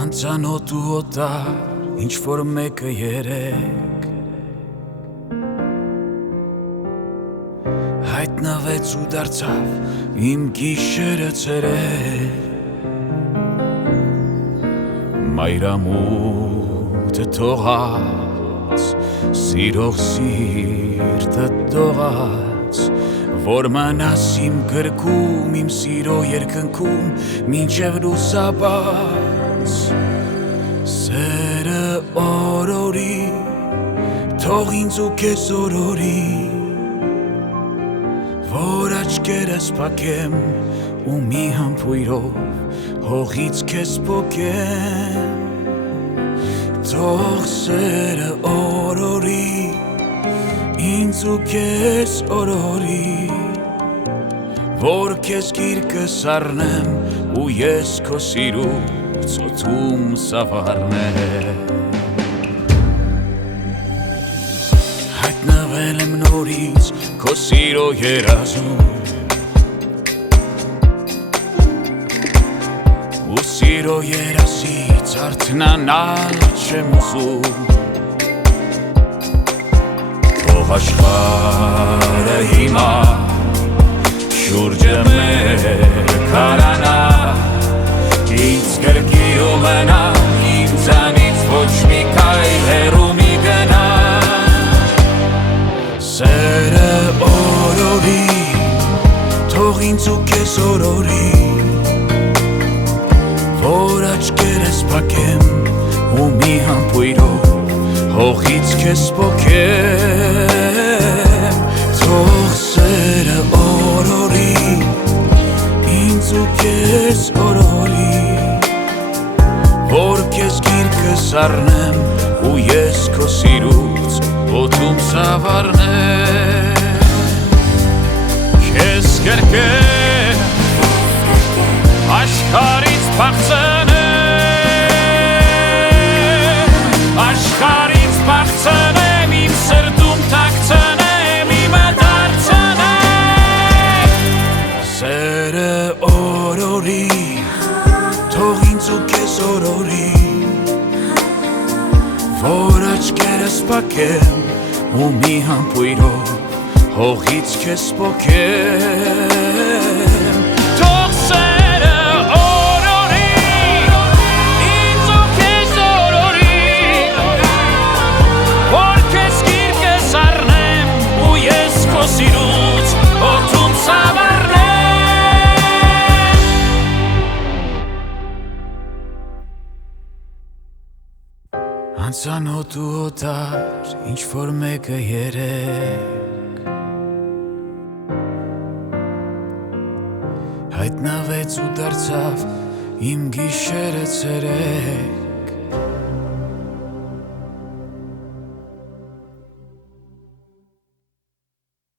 Անծանոթ ու օտար ինչ-որ մեկը երեք հայտնվեց ու դարձավ իմ գիշերը ցերեկ Մայրամուտը թողած սիրող սիրտը դողած որ մնաս իմ գրքում իմ սիրո երկնքում մինչև լուսաբաց Սերը օրորի թող ինձ ու քեզ օրորի որ աչքերս փակեմ ու մի համբույրով հողից քեզ պոկեմ թող սերը օրորի ինձ ու քեզ օրորի որ քեզ գիրկս առնեմ ու ես քո սիրուց օդում սավառնեմ հայտնվել եմ նորից քո սիրո երազում ու սիրո երազից արթնանալ չեմ ուզում թող աշխարհը հիմա շուրջը մեր քարանա ինձ գրկիում մնա ինձանից ոչ մի քայլ հեռու մի գնա սերը օրորի թող ինձ ու քեզ օրորի որ աչքերս փակեմ ու մի համբույրով հողից քեզ պոկեմ թող սերը օրորի ինձ ու քեզ օրորի որ քեզ գիրկս առնեմ ու ես քո սիրուց օդում սավառնեմ քեզ գրկեմ աշխարհից փախցնեմ աշխարհից փախցնեմ իմ սրտում թաքցնեմ իմը դարձնեմ սերը օրորի թող ինձ ու քեզ օրորի որ աչքերս փակեմ ու մի համբույրով հողից քեզ պոկեմ թող սերը օրորի ինձ ու քեզ օրորի որ քեզ գիրկս առնեմ ու ես քո սիրուց օդում սավառնեմ անծանոթ ու օտար ինչ-որ մեկը երեք հայտնվեց ու դարձավ իմ գիշերը ցերեկ